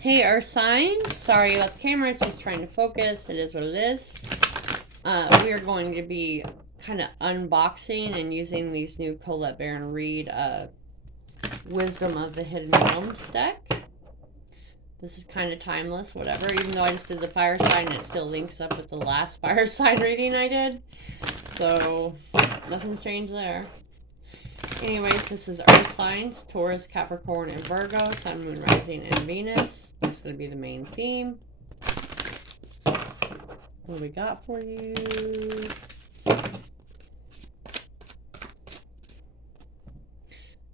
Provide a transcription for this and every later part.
Hey, our signs. Sorry about the camera. It's just trying to focus. It is what it is. We are going to be kind of unboxing and using these new Colette Baron Reed Wisdom of the Hidden Realms deck. This is kind of timeless, whatever. Even though I just did the fire sign, it still links up with the last fire sign reading I did. So, nothing's changed there. Anyways, this is Earth signs, Taurus, Capricorn, and Virgo, Sun, Moon, Rising, and Venus. This is going to be the main theme. What do we got for you?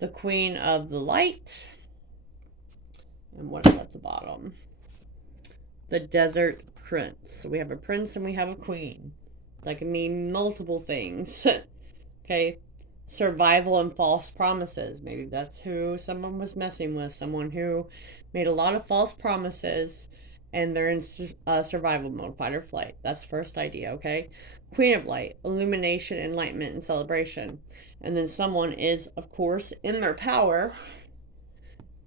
The Queen of the Light. And what is at the bottom? The Desert Prince. So we have a prince and we have a queen. That can mean multiple things. Okay. Survival and false promises. Maybe that's who someone was messing with. Someone who made a lot of false promises and they're in survival mode, fight or flight. That's the first idea, okay? Queen of Light, illumination, enlightenment, and celebration. And then someone is, of course, in their power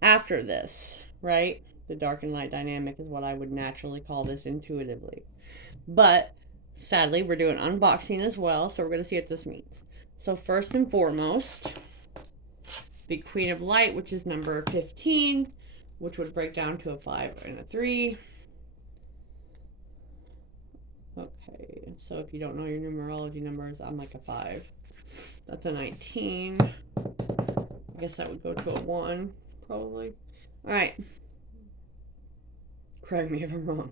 after this, right? The dark and light dynamic is what I would naturally call this intuitively. But sadly, we're doing unboxing as well, so we're going to see what this means. So first and foremost, the Queen of Light, which is number 15, which would break down to a 5 and a 3. Okay, so if you don't know your numerology numbers, I'm like a 5. That's a 19. I guess that would go to a 1, probably. All right. Correct me if I'm wrong.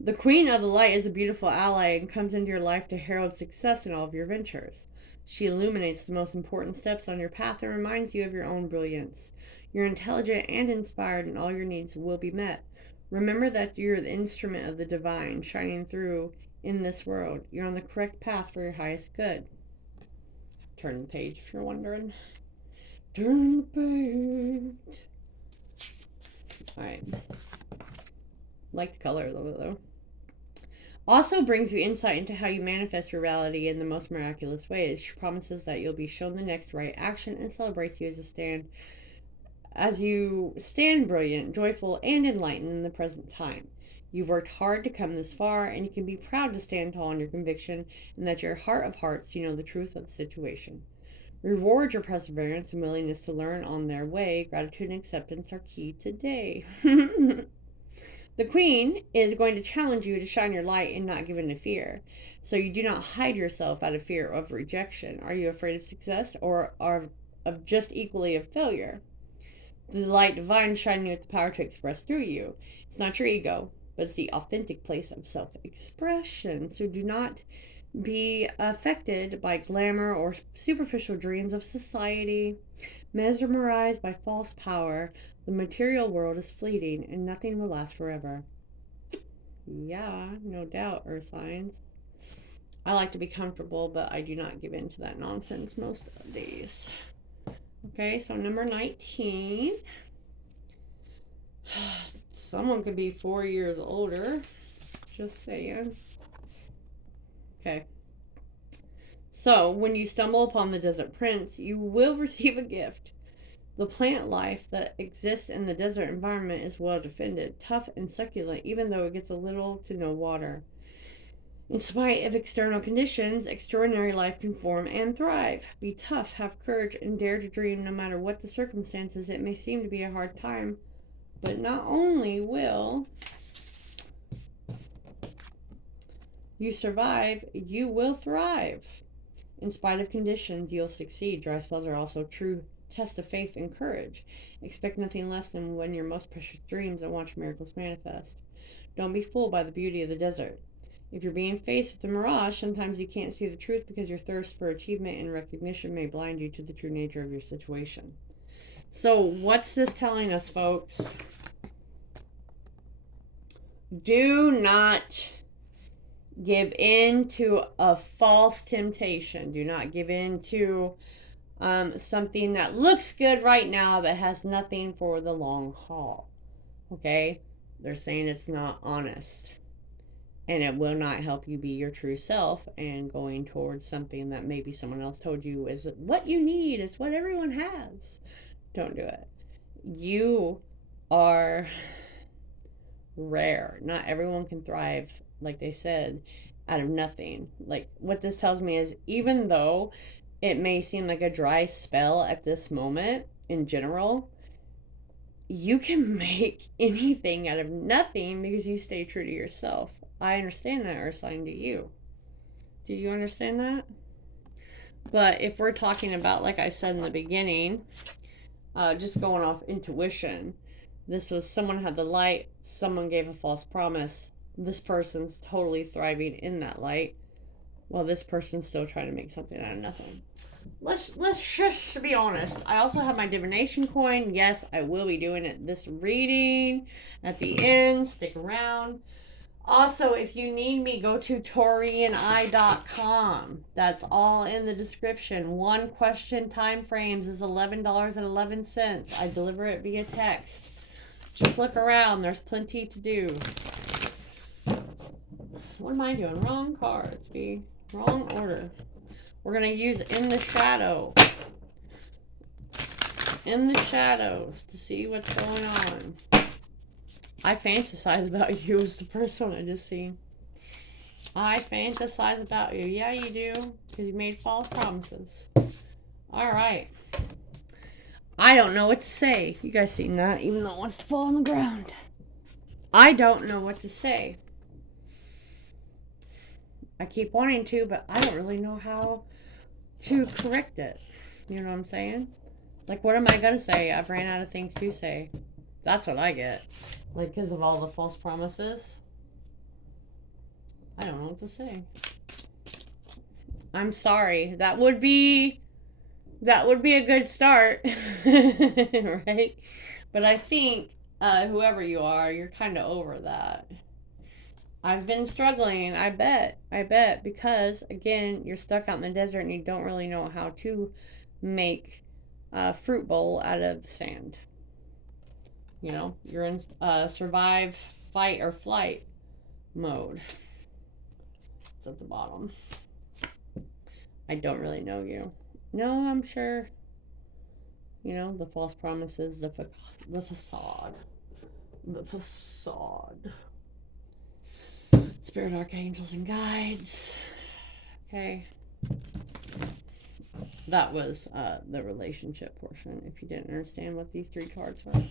The Queen of the Light is a beautiful ally and comes into your life to herald success in all of your ventures. She illuminates the most important steps on your path and reminds you of your own brilliance. You're intelligent and inspired, and all your needs will be met. Remember that you're the instrument of the divine shining through in this world. You're on the correct path for your highest good. Turn the page if you're wondering. Turn the page. Alright. Like the color a little bit though. Also brings you insight into how you manifest your reality in the most miraculous ways. She promises that you'll be shown the next right action and celebrates you as you stand brilliant, joyful, and enlightened in the present time. You've worked hard to come this far, and you can be proud to stand tall in your conviction and that your heart of hearts, you know the truth of the situation. Reward your perseverance and willingness to learn on their way. Gratitude and acceptance are key today. The Queen is going to challenge you to shine your light and not give in to fear. So you do not hide yourself out of fear of rejection. Are you afraid of success or are of just equally of failure? The light divine shining with the power to express through you. It's not your ego, but it's the authentic place of self-expression. So do not be affected by glamour or superficial dreams of society. Mesmerized by false power, the material world is fleeting and nothing will last forever. Yeah, no doubt, Earth signs. I like to be comfortable, but I do not give in to that nonsense most days. Okay, so number 19. Someone could be 4 years older. Just saying. Okay. So, when you stumble upon the Desert Prince, you will receive a gift. The plant life that exists in the desert environment is well defended, tough and succulent, even though it gets a little to no water. In spite of external conditions, extraordinary life can form and thrive. Be tough, have courage, and dare to dream no matter what the circumstances. It may seem to be a hard time, but not only will you survive, you will thrive. In spite of conditions, you'll succeed. Dry spells are also a true test of faith and courage. Expect nothing less than when your most precious dreams and watch miracles manifest. Don't be fooled by the beauty of the desert. If you're being faced with a mirage, sometimes you can't see the truth because your thirst for achievement and recognition may blind you to the true nature of your situation. So, what's this telling us, folks? Do not give in to a false temptation. Do not give in to something that looks good right now but has nothing for the long haul. Okay? They're saying it's not honest. And it will not help you be your true self and going towards something that maybe someone else told you is what you need, is what everyone has. Don't do it. You are rare. Not everyone can thrive, like they said, out of nothing. Like, what this tells me is, even though it may seem like a dry spell at this moment in general, you can make anything out of nothing because you stay true to yourself. I understand that, or assigned to you. Do you understand that? But if we're talking about, like I said in the beginning, just going off intuition, this was someone had the light, someone gave a false promise. This person's totally thriving in that light, while this person's still trying to make something out of nothing. Let's just be honest. I also have my divination coin. Yes, I will be doing it this reading at the end. Stick around. Also, if you need me, go to Taureaneye.com. That's all in the description. One question time frames is $11.11. I deliver it via text. Just look around. There's plenty to do. What am I doing? Wrong cards, B. Wrong order. We're going to use In the Shadow. In the shadows to see what's going on. I fantasize about you as the person I just seen. I fantasize about you. Yeah, you do. Because you made false promises. Alright. I don't know what to say. You guys seen that, even though it wants to fall on the ground. I don't know what to say. I keep wanting to, but I don't really know how to correct it. You know what I'm saying? Like, what am I going to say? I've ran out of things to say. That's what I get. Like, because of all the false promises. I don't know what to say. I'm sorry. That would be a good start. Right? But I think, whoever you are, you're kind of over that. I've been struggling, I bet, because, again, you're stuck out in the desert and you don't really know how to make a fruit bowl out of sand. You know, you're in survive, fight, or flight mode. It's at the bottom. I don't really know you. No, I'm sure. You know, the false promises, the facade. The facade. Spirit archangels and guides. Okay. That was the relationship portion, if you didn't understand what these 3 cards were.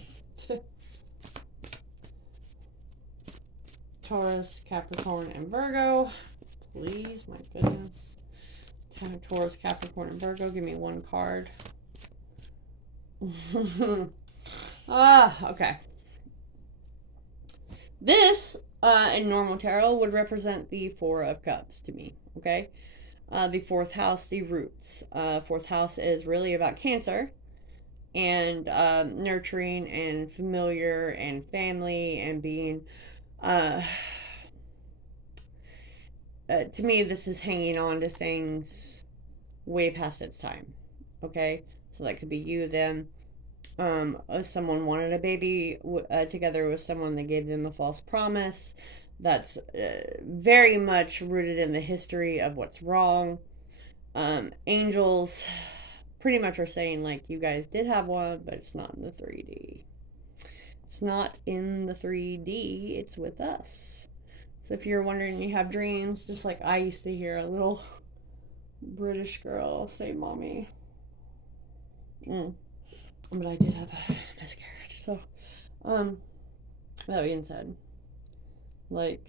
Taurus, Capricorn, and Virgo. Please, my goodness. Taurus, Capricorn, and Virgo. Give me 1 card. Okay. This, in normal tarot, would represent the 4 of Cups to me, okay? The 4th house, the roots. 4th house is really about Cancer and nurturing and familiar and family and being... to me, this is hanging on to things way past its time, okay? So that could be you, them. Someone wanted a baby together with someone that gave them a false promise. That's very much rooted in the history of what's wrong. Angels pretty much are saying, like, you guys did have one, but it's not in the 3D. It's not in the 3D, it's with us. So if you're wondering, you have dreams, just like I used to hear a little British girl say, mommy. But I did have a miscarriage. So, that being said, like,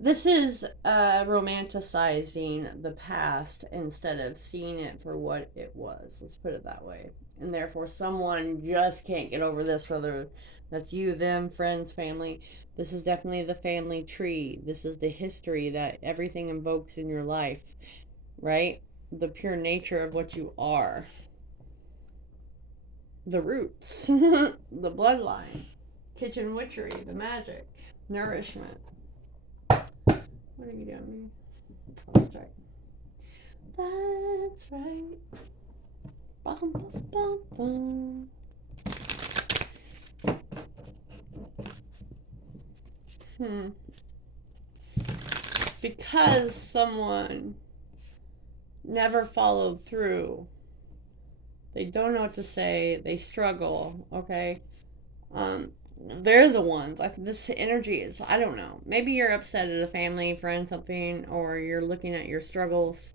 this is romanticizing the past instead of seeing it for what it was. Let's put it that way. And therefore, someone just can't get over this, whether that's you, them, friends, family. This is definitely the family tree. This is the history that everything invokes in your life, right? The pure nature of what you are. The roots, the bloodline, kitchen witchery, the magic, nourishment. What are you doing? Oh, that's right. That's right. Bum, bum, bum, bum. Because someone never followed through. They don't know what to say. They struggle, okay? They're the ones. This energy is, I don't know. Maybe you're upset at a family, friend, something, or you're looking at your struggles.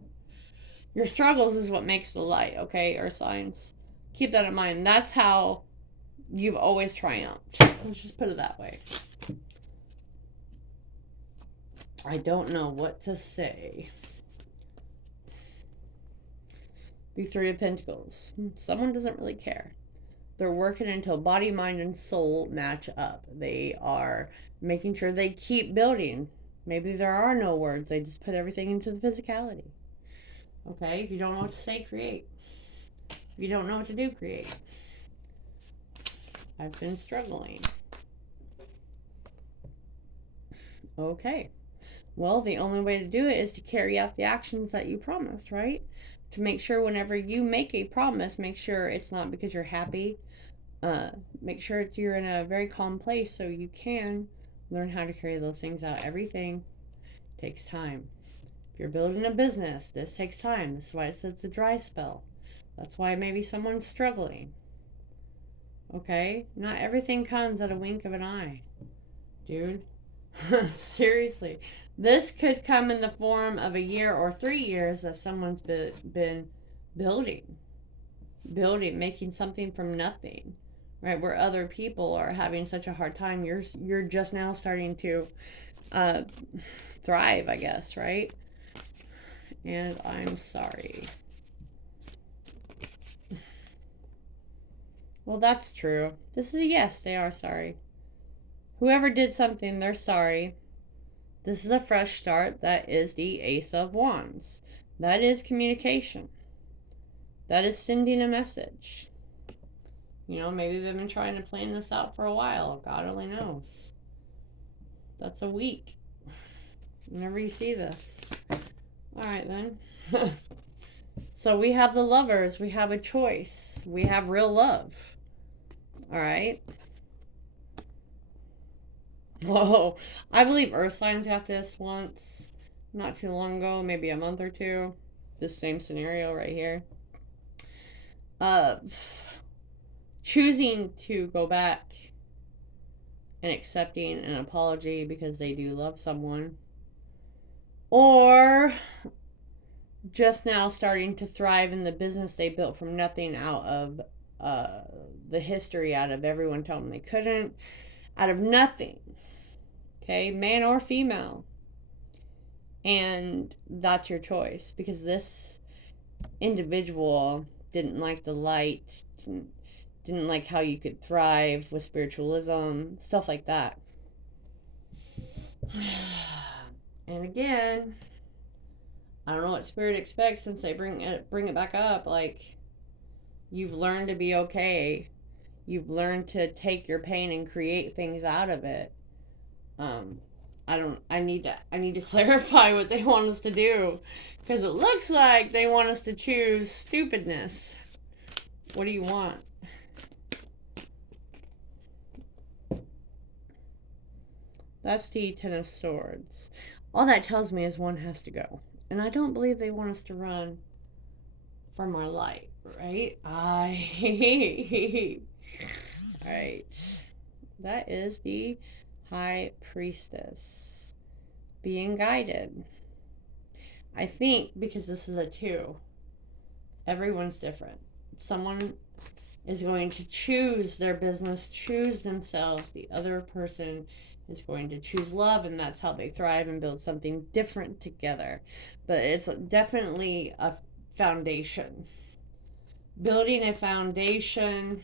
Your struggles is what makes the light, okay? Earth signs. Keep that in mind. That's how you've always triumphed. Let's just put it that way. I don't know what to say. The Three of Pentacles. Someone doesn't really care. They're working until body, mind, and soul match up. They are making sure they keep building. Maybe there are no words. They just put everything into the physicality. Okay? If you don't know what to say, create. If you don't know what to do, create. I've been struggling. Okay. Well, the only way to do it is to carry out the actions that you promised, right? To make sure whenever you make a promise, make sure it's not because you're happy. Make sure you're in a very calm place so you can learn how to carry those things out. Everything takes time. If you're building a business, this takes time. This is why it says it's a dry spell. That's why maybe someone's struggling. Okay? Not everything comes at a wink of an eye, dude. Seriously. This could come in the form of a year or 3 years that someone's been building, making something from nothing, right? Where other people are having such a hard time, you're just now starting to thrive, I guess, right? And I'm sorry. Well, that's true. This is a yes, they are sorry. Whoever did something, they're sorry. This is a fresh start. That is the Ace of Wands. That is communication. That is sending a message. You know, maybe they've been trying to plan this out for a while. God only knows. That's a week. Whenever you see this. Alright then. So we have the Lovers. We have a choice. We have real love. Alright. Oh, I believe Earth signs got this once. Not too long ago. Maybe a month or two. This same scenario right here. Choosing to go back and accepting an apology because they do love someone, or just now starting to thrive in the business they built from nothing, out of the history, out of everyone telling them they couldn't, out of nothing. Okay, man or female. And that's your choice, because this individual didn't like the light, didn't like how you could thrive with spiritualism, stuff like that. And again, I don't know what Spirit expects since they bring it back up. Like, you've learned to be okay. You've learned to take your pain and create things out of it. I need to clarify what they want us to do, because it looks like they want us to choose stupidness. What do you want? That's the Ten of Swords. All that tells me is one has to go. And I don't believe they want us to run from our light, right? Alright. That is the High Priestess. Being guided. I think because this is a 2, everyone's different. Someone is going to choose their business, choose themselves. The other person is going to choose love, and that's how they thrive and build something different together. But it's definitely a foundation. Building a foundation,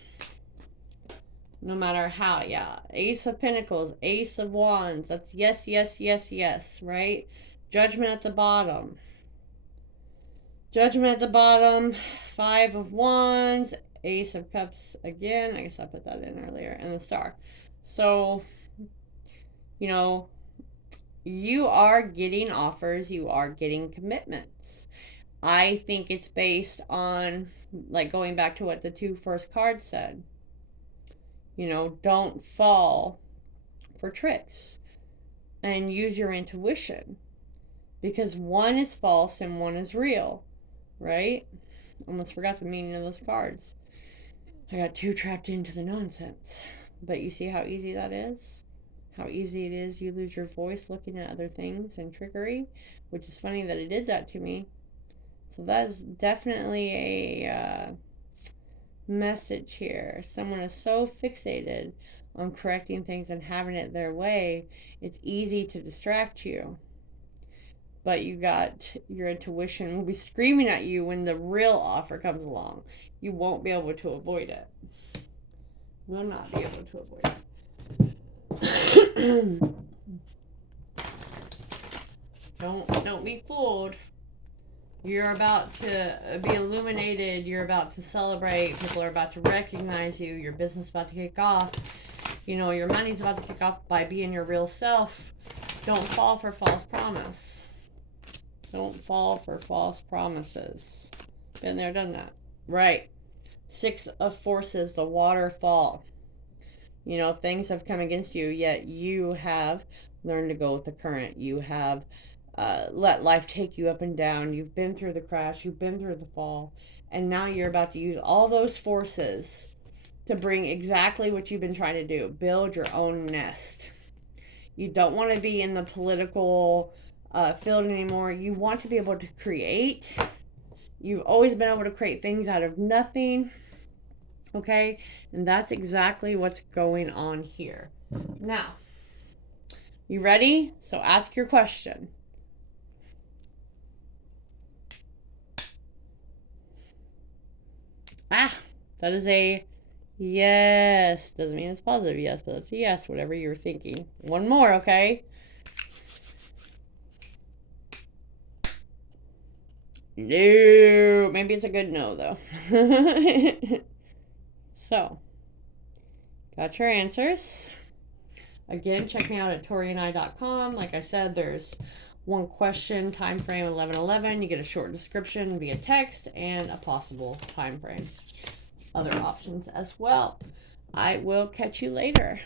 no matter how. Yeah, Ace of Pentacles, Ace of Wands. That's yes, yes, yes, yes, right? Judgment at the bottom. Judgment at the bottom. 5 of Wands. Ace of Cups again. I guess I put that in earlier. And the Star. So, you know, you are getting offers. You are getting commitments. I think it's based on, like, going back to what the 2 first cards said. You know, don't fall for tricks. And use your intuition. Because one is false and one is real. Right? Almost forgot the meaning of those cards. I got too trapped into the nonsense. But you see how easy that is? How easy it is. You lose your voice looking at other things and trickery, which is funny that it did that to me. So that is definitely a message here. Someone is so fixated on correcting things and having it their way, it's easy to distract you. But you got your intuition will be screaming at you when the real offer comes along. You won't be able to avoid it. Will not be able to avoid it. Don't be fooled. You're about to be illuminated. You're about to celebrate. People are about to recognize you. Your business is about to kick off. You know, your money's about to kick off by being your real self. Don't fall for false promise. Don't fall for false promises. Been there, done that. Right. 6 of Forces, the waterfall. You know, things have come against you, yet you have learned to go with the current. You have let life take you up and down. You've been through the crash. You've been through the fall. And now you're about to use all those forces to bring exactly what you've been trying to do. Build your own nest. You don't want to be in the political field anymore. You want to be able to create. You've always been able to create things out of nothing. Okay? And that's exactly what's going on here. Now, you ready? So ask your question. That is a yes. Doesn't mean it's positive yes, but that's a yes, whatever you're thinking. One more, okay? No. Maybe it's a good no, though. So, got your answers. Again, check me out at taurianeye.com. Like I said, there's one question, time frame 11/11. You get a short description via text and a possible time frame. Other options as well. I will catch you later.